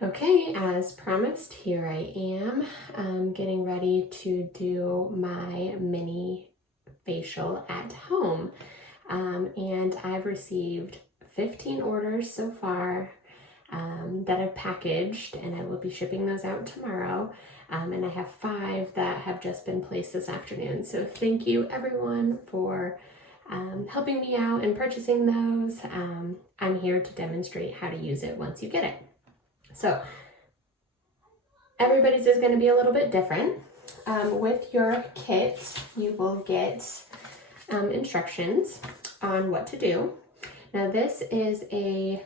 Okay, as promised, here I am getting ready to do my mini facial at home. And I've received 15 orders so far that I've packaged, and I will be shipping those out tomorrow. And I have 5 that have just been placed this afternoon. So thank you everyone for helping me out and purchasing those. I'm here to demonstrate how to use it once you get it. So everybody's is going to be a little bit different. With your kit, you will get instructions on what to do. Now this is a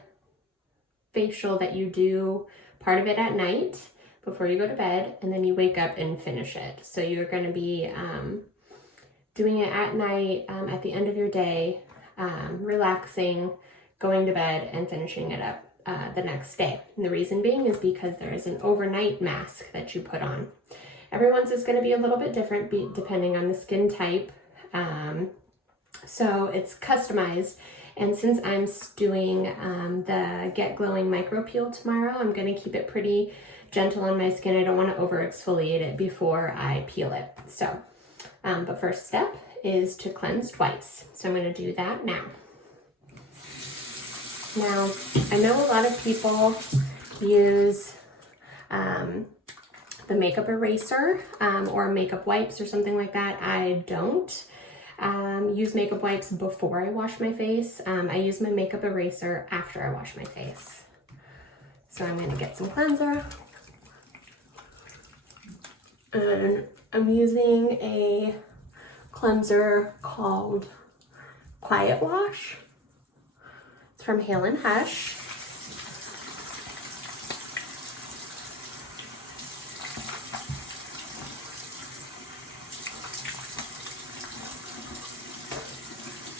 facial that you do part of it at night before you go to bed, and then you wake up and finish it. So you're going to be doing it at night, at the end of your day, relaxing, going to bed, and finishing it up the next day. And the reason being is because there is an overnight mask that you put on. Everyone's is going to be a little bit different depending on the skin type. So it's customized. And since I'm doing the Get Glowing Micro Peel tomorrow, I'm going to keep it pretty gentle on my skin. I don't want to over exfoliate it before I peel it. So, but first step is to cleanse twice. So I'm going to do that now. Now, I know a lot of people use the makeup eraser or makeup wipes or something like that. I don't use makeup wipes before I wash my face. I use my makeup eraser after I wash my face. So I'm going to get some cleanser. And I'm using a cleanser called Quiet Wash. From Hale & Hush.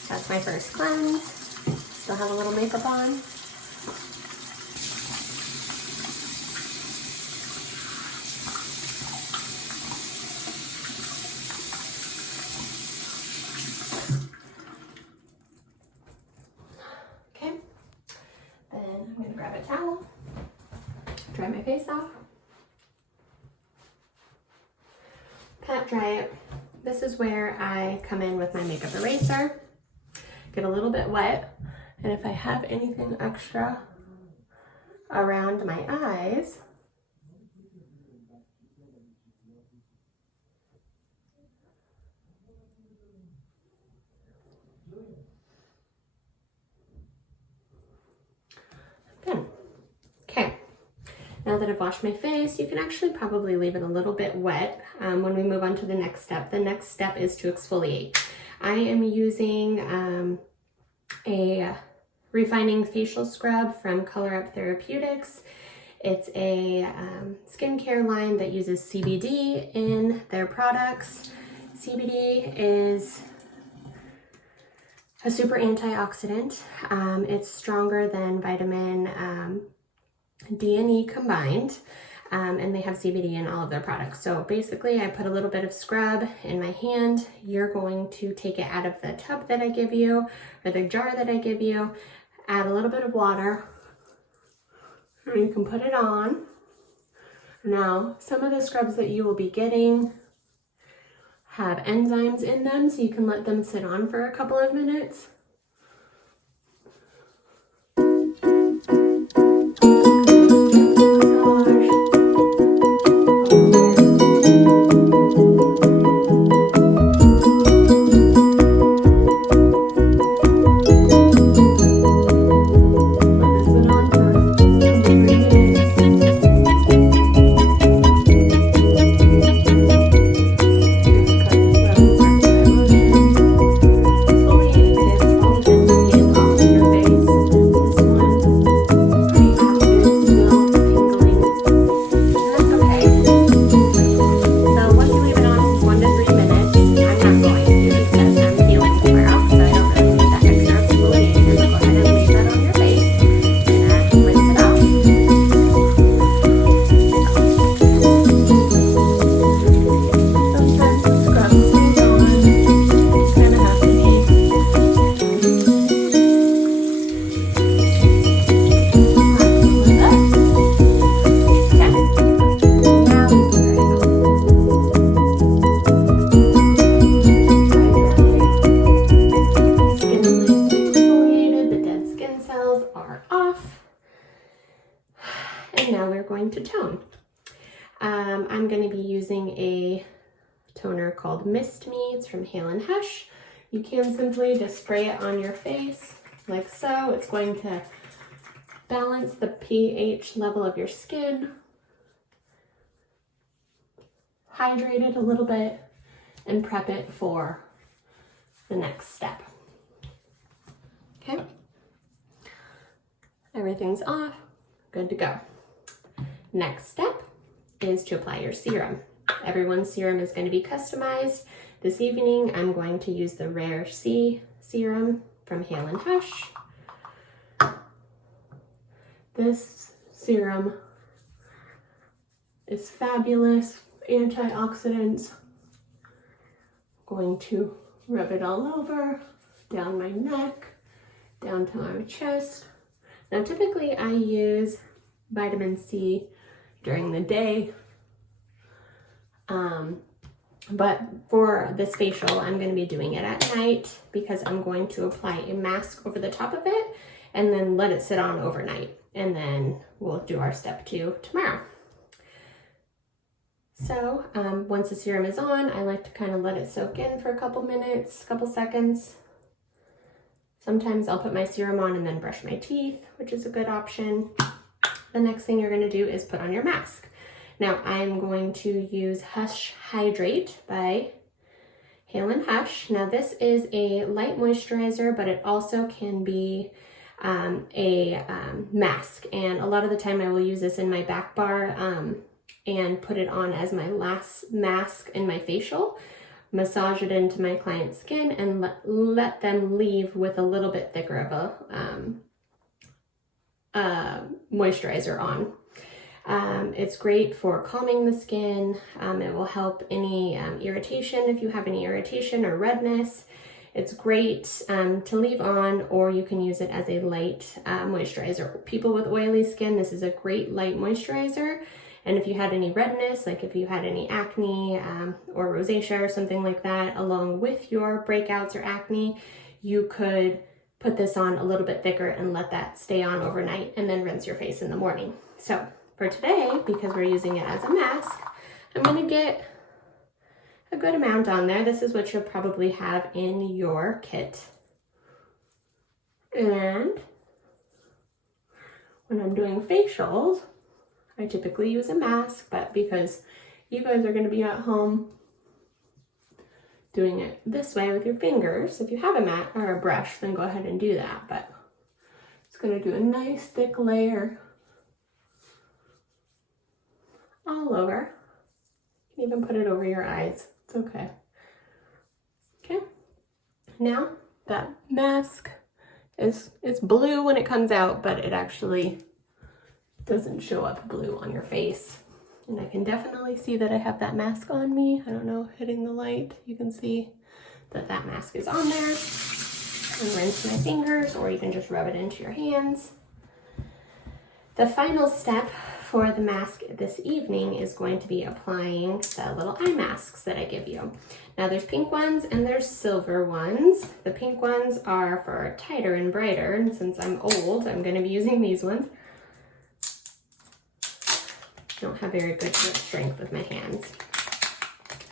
That's my first cleanse. Still have a little makeup on. Grab a towel, dry my face off, pat dry it. This is where I come in with my makeup eraser, get a little bit wet, and if I have anything extra around my eyes, good. Okay, now that I've washed my face, you can actually probably leave it a little bit wet when we move on to the next step. The next step is to exfoliate. I am using a refining facial scrub from Color Up Therapeutics. It's a skincare line that uses CBD in their products. CBD is a super antioxidant. It's stronger than vitamin D and E combined, and they have CBD in all of their products. So basically I put a little bit of scrub in my hand. You're going to take it out of the tub that I give you, or the jar that I give you, add a little bit of water, and you can put it on. Now, some of the scrubs that you will be getting have enzymes in them, so you can let them sit on for a couple of minutes. to tone. I'm going to be using a toner called Mist Me. It's from Hale & Hush. You can simply just spray it on your face like so. It's going to balance the pH level of your skin, hydrate it a little bit, and prep it for the next step. Okay, everything's off, good to go. Next step is to apply your serum. Everyone's serum is going to be customized. This evening, I'm going to use the Rare C serum from Hale & Hush. This serum is fabulous, antioxidants. I'm going to rub it all over, down my neck, down to my chest. Now, typically I use vitamin C during the day, but for this facial, I'm going to be doing it at night because I'm going to apply a mask over the top of it and then let it sit on overnight. And then we'll do our step 2 tomorrow. So once the serum is on, I like to kind of let it soak in for a couple minutes, couple seconds. Sometimes I'll put my serum on and then brush my teeth, which is a good option. The next thing you're going to do is put on your mask. Now I'm going to use Hush Hydrate by Hale & Hush. Now this is a light moisturizer, but it also can be a mask. And a lot of the time I will use this in my back bar and put it on as my last mask in my facial. Massage it into my client's skin and let them leave with a little bit thicker of a moisturizer on. It's great for calming the skin. It will help any irritation if you have any irritation or redness. It's great to leave on, or you can use it as a light moisturizer. People with oily skin, this is a great light moisturizer. And if you had any redness, like if you had any acne or rosacea or something like that, along with your breakouts or acne, you could put this on a little bit thicker and let that stay on overnight and then rinse your face in the morning. So for today, because we're using it as a mask, I'm going to get a good amount on there. This is what you'll probably have in your kit. And when I'm doing facials, I typically use a mask, but because you guys are going to be at home doing it this way with your fingers, if you have a mat or a brush, then go ahead and do that. But it's going to do a nice thick layer all over. You can even put it over your eyes. It's okay. Okay. Now that mask it's blue when it comes out, but it actually doesn't show up blue on your face. And I can definitely see that I have that mask on me. I don't know, hitting the light, you can see that that mask is on there. And rinse my fingers, or you can just rub it into your hands. The final step for the mask this evening is going to be applying the little eye masks that I give you. Now there's pink ones and there's silver ones. The pink ones are for tighter and brighter, and since I'm old, I'm going to be using these ones. Don't have very good grip strength with my hands.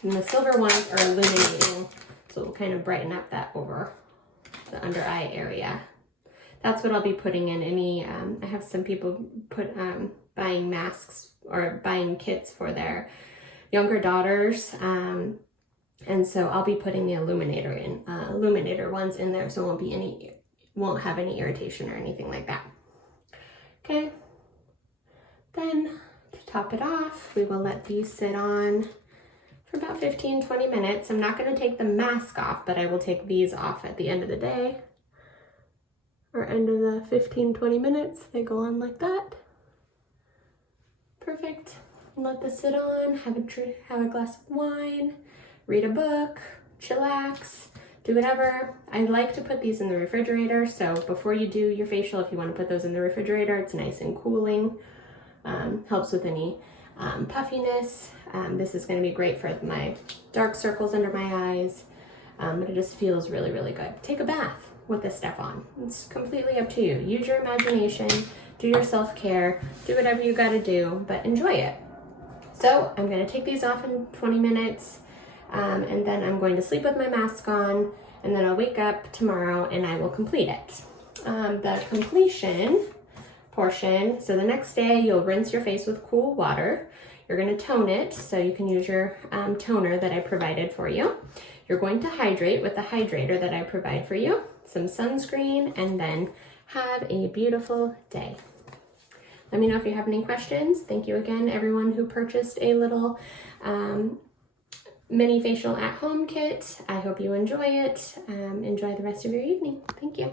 And the silver ones are illuminating, so it will kind of brighten up that over the under eye area. That's what I'll be putting in any, I have some people buying masks or buying kits for their younger daughters. And so I'll be putting the illuminator ones in there, so won't have any irritation or anything like that. Okay, then to top it off, we will let these sit on for about 15-20 minutes. I'm not going to take the mask off, but I will take these off at the end of the day, or end of the 15-20 minutes. They go on like that. Perfect. Let this sit on, have a glass of wine, read a book, chillax, do whatever. I like to put these in the refrigerator, so before you do your facial, if you want to put those in the refrigerator, it's nice and cooling. Helps with any puffiness. This is going to be great for my dark circles under my eyes. It just feels really, really good. Take a bath with this stuff on. It's completely up to you. Use your imagination. do your self-care, do whatever you gotta do, but enjoy it. So I'm gonna take these off in 20 minutes, and then I'm going to sleep with my mask on, and then I'll wake up tomorrow and I will complete it. The completion portion, so the next day you'll rinse your face with cool water. You're gonna tone it, so you can use your toner that I provided for you. You're going to hydrate with the hydrator that I provide for you, some sunscreen, and then have a beautiful day. Let me know if you have any questions. Thank you again, everyone who purchased a little mini facial at home kit. I hope you enjoy it. Enjoy the rest of your evening. Thank you.